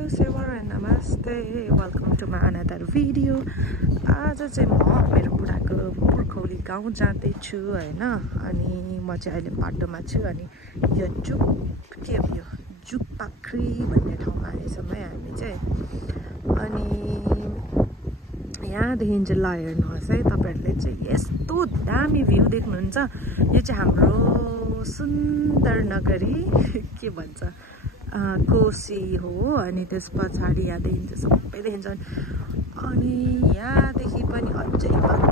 Hello Sevar and Namaste. Welcome to my another video. आज चाहिँ म मेरो बुढाको पुर्खौली गाउँ जाँदैछु हैन अनि म चाहिँ अहिले बाटोमा छु अनि यो के हो यो जुकपाख्री भन्ने ठाउँमा आइसम्म हामी चाहिँ अनि यहाँदेखि चाहिँ ल हेर्नुहोस् है तपाईहरुले चाहिँ यस्तो दामी भ्यू देख्नुहुन्छ यो चाहिँ हाम्रो सुन्दर नगरी के भन्छ कोसी हो अनि त्यस पछाडी यहाँदेखि चाहिँ सबै देखिन्छ अनि यहाँदेखि पनि अझै माथि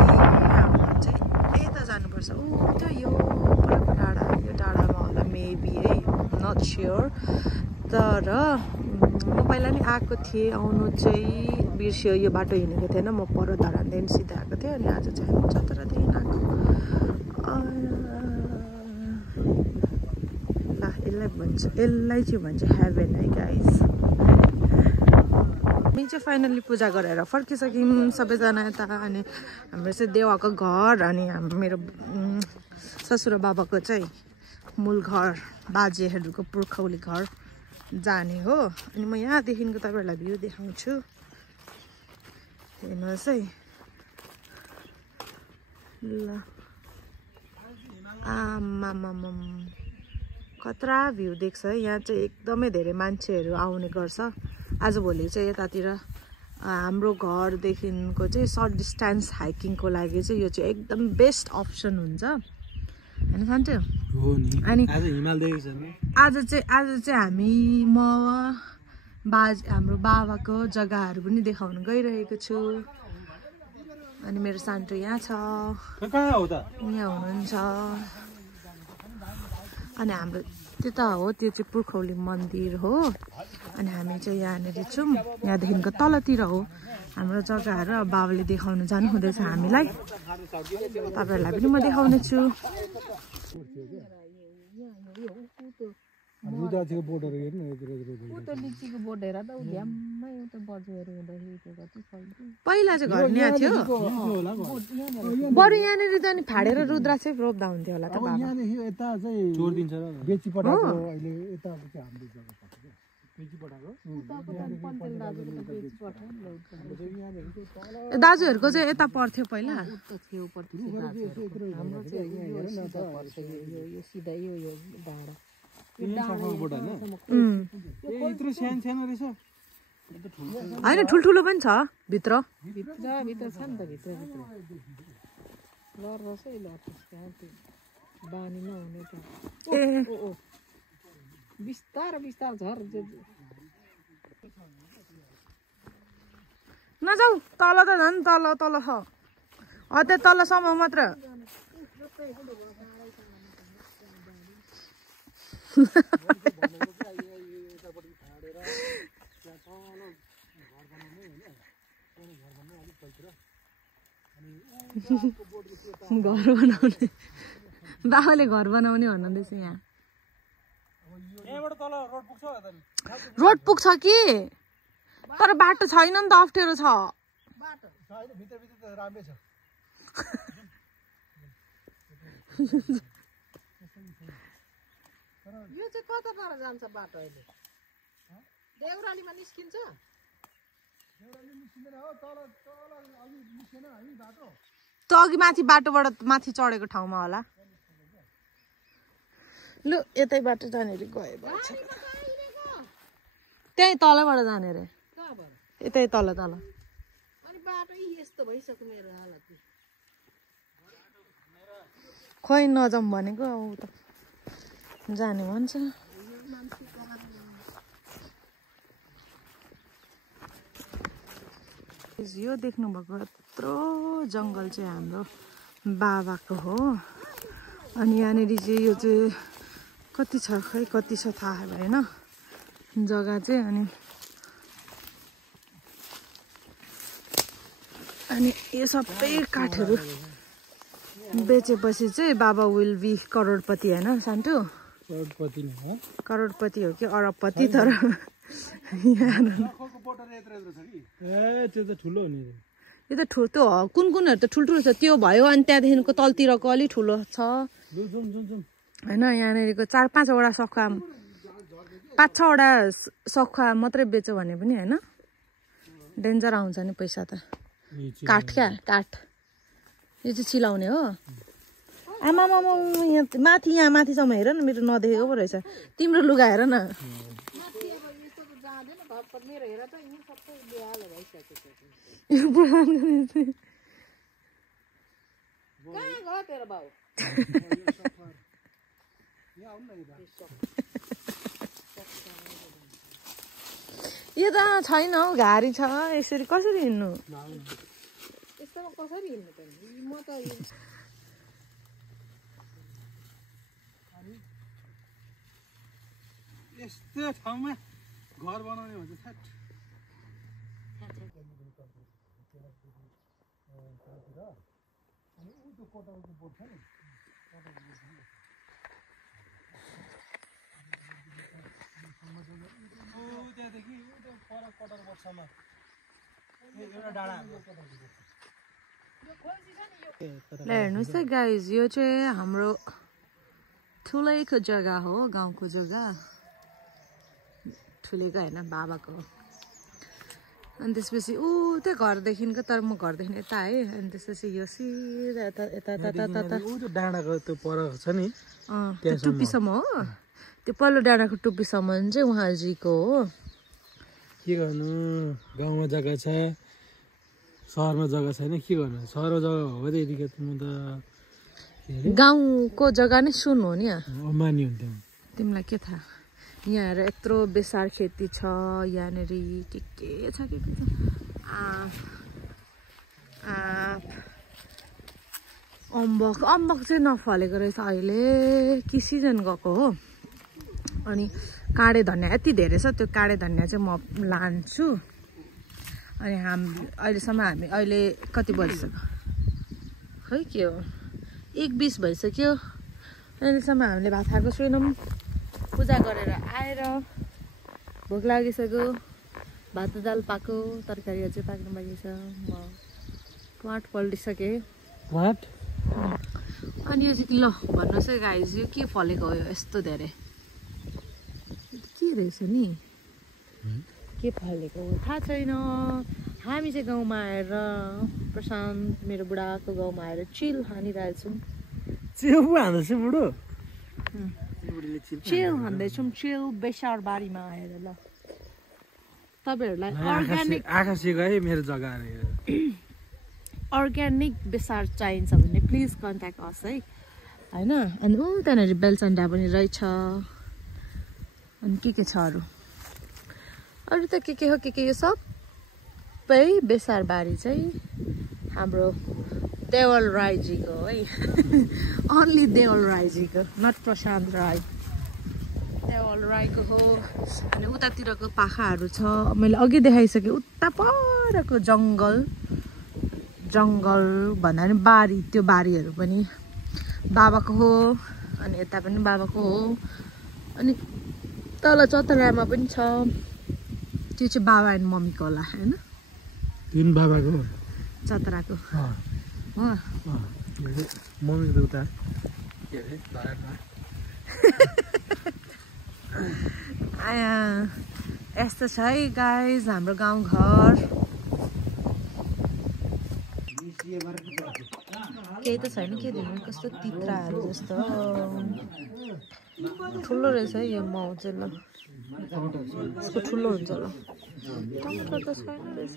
हाम्रो चाहिँ यता जानुपर्छ उ त्यो यो पुराको डाँडा यो डाँडामा होला मेबी है नट स्योर तर म पहिला नि आएको थिएँ आउनु चाहिँ बिर्स्यो यो बाटो हिँडेको थिएन म पर धरानदेखि सिधै आएको थिएँ अनि आज चाहिँ हामी चतरादेखि आएको यसलाई चाहिँ भन्छ हेभन है गाइस हामी चाहिँ फाइनली पूजा गरेर फर्किसक्यौँ सबैजना यता अनि हाम्रो चाहिँ देवाको घर अनि हाम्रो मेरो ससुरा बाबाको चाहिँ मूल घर बाजेहरूको पुर्खौली घर जाने हो अनि म यहाँदेखिको तपाईहरुलाई भ्यू देखाउँछु हेर्नुहोस् है ल आमामाम खतरा भ्यू देख्छ है यहाँ चाहिँ एकदमै धेरै मान्छेहरू आउने गर्छ आजभोलि चाहिँ यतातिर हाम्रो घरदेखिको चाहिँ सर्ट डिस्टेन्स हाइकिङको लागि चाहिँ यो चाहिँ एकदम बेस्ट अप्सन हुन्छ हैन सन्चो हो नि अनि आज हिमाल देखेछ नि आज चाहिँ हामी हाम्रो बाबाको जग्गाहरू पनि देखाउन गइरहेको छु अनि मेरो सान्टो यहाँ छ कहाँ हो त यहाँ हुनुहुन्छ अनि हाम्रो त्यता हो त्यो चाहिँ पुर्खौली मन्दिर हो अनि हामी चाहिँ यहाँनिर छौँ यहाँदेखिको तलतिर हो हाम्रो जग्गाहरू अब बाबाले देखाउन जानु हुँदैछ हामीलाई तपाईहरुलाई पनि म देखाउने छु पहिला चाहिँ घर यहाँ थियो बरु यहाँनिर त नि फाडेर रुद्राक्ष रोप्दा हुन्थ्यो होला त दाजुहरूको चाहिँ यता पर्थ्यो पहिला होइन ठुल्ठुलो पनि छ भित्र छ नि त बिस्तार झर नजाऊ तल त झन् तल छ त्यो तलसम्म मात्र घर बनाउने बाबाले घर बनाउने भन्नुहुँदैछ यहाँ रोड पुग्छ कि तर बाटो छैन नि त अप्ठ्यारो छ यो चाहिँ कता पर जान्छ बाटो अहिले देउरालीमा निस्किन्छ त अघि माथि बाटोबाट माथि चढेको ठाउँमा होला लु यतैबाट जाने रे गए भन्छ त्यही तलबाट जाने रे यतै तल अनि बाटो यस्तो भइसक्यो मेरो हालत खोइ नजाउँ भनेको उ त जाने भन्छ यो देख्नु भएको यत्रो जङ्गल चाहिँ हाम्रो बाबाको हो अनि यहाँनिर चाहिँ यो चाहिँ कति छ खै कति छ थाहा भएन जग्गा चाहिँ अनि यो सबै काठहरू बेचेपछि चाहिँ बाबा विल बी करोडपति होइन सान्टु करोडपति हो कि अरबपति तर यो त ठुलो कुनहरू त ठुल्ठुलो छ त्यो भयो अनि त्यहाँदेखिको तलतिरको अलि ठुलो छ होइन यहाँनिरको 4-5 वटा सखा 5-6 वटा सखुवा मात्रै बेच्यो भने पनि हैन डेन्जर आउँछ नि पैसा त काठ काठ यो चाहिँ चिलाउने हो आमा मामा यहाँ माथिसम्म हेर न मेरो नदेखेको पो रहेछ तिम्रो लुगा हेर न यो त छैन हौ घारी छ यसरी कसरी हिँड्नु यस्तोमा कसरी हिँड्नु त म त यस्तो ठाउँमा घर बनाउने भन्छ छ्याट अनि उ त्यो कटाउको बोट छ नि त्यहाँदेखि त्यो पर कटाउको बोटसम्म एउटा डाँडा ल हेर्नुहोस् है गाइज यो चाहिँ हाम्रो ठुलैको जग्गा हो गाउँको जग्गा ठुलेको होइन बाबाको अनि त्यसपछि ऊ त्यो घरदेखिको तर म घरदेखि यता आएँ अनि त्यसपछि यो सिधा यता यता यता डाँडाको त्यो पर छ नि त्यो टुप्पीसम्म हो त्यो पल्लो डाँडाको टुप्पीसम्म चाहिँ उहाँजीको हो के गर्नु गाउँमा जग्गा छ सहरमा जग्गा छैन के गर्नु सहरमा जग्गा हो भने यतिकै म त गाउँको जग्गा नै सुन हो नि अमानी हुन्थ्यो तिमीलाई के थाहा यहाँ हेर यत्रो बेसार खेती छ यहाँनिर के छ के छ अम्बक चाहिँ नफलेको रहेछ अहिले कि सिजन गएको हो अनि काँडे धनियाँ यति धेरै छ त्यो काँडे धनियाँ चाहिँ म लान्छु अनि अहिलेसम्म हामी अहिले कति बजिसक्यो खै के हो 1:20 भइसक्यो अहिलेसम्म हामीले भात खाएको छैनौँ पूजा गरेर आएर भोक लागिसक्यो भात दाल पाको तरकारी अझै पाक्नु बाँकी छ म पाट पल्टिसकेँ अनि यो चाहिँ ल भन्नुहोस् है गाइज यो के फलेको हो यो यस्तो धेरै के रहेछ नि के फलेको हो थाहा छैन हामी चाहिँ गाउँमा आएर प्रशान्त मेरो बुढाको गाउँमा आएर चिल हानिरहेछौँ चिल भन्दैछौँ चिल बेसारबारीमा आएर ल तपाईँहरूलाई अर्ग्यानिक बेसार चाहिन्छ भने प्लिज कन्ट्याक्ट अस है होइन अनि ऊ त्यहाँनिर बेलचन्डा पनि रहेछ अनि के छ अरू त के हो के यो सबै बेसारबारी चाहिँ हाम्रो देवल राईजीको है अन्ली देवल राईजीको नट प्रशान्त राई देवल राईको हो अनि उतातिरको पाखाहरू छ मैले अघि देखाइसकेँ उता परको जङ्गल भन्दा पनि बारी त्यो बारीहरू पनि बाबाको हो अनि यता पनि बाबाको हो अनि तल चतरामा पनि छ त्यो चाहिँ बाबा एन्ड मम्मीको होला होइन बाबाको चतराको हो मम्मीको उता यस्तो छ है गाइज हाम्रो गाउँघर केही त छैन के दिनु कस्तो तित्राहरू जस्तो ठुलो रहेछ है यो माउ चाहिँ ल यसको ठुलो हुन्छ ल टमाटर त छैन रहेछ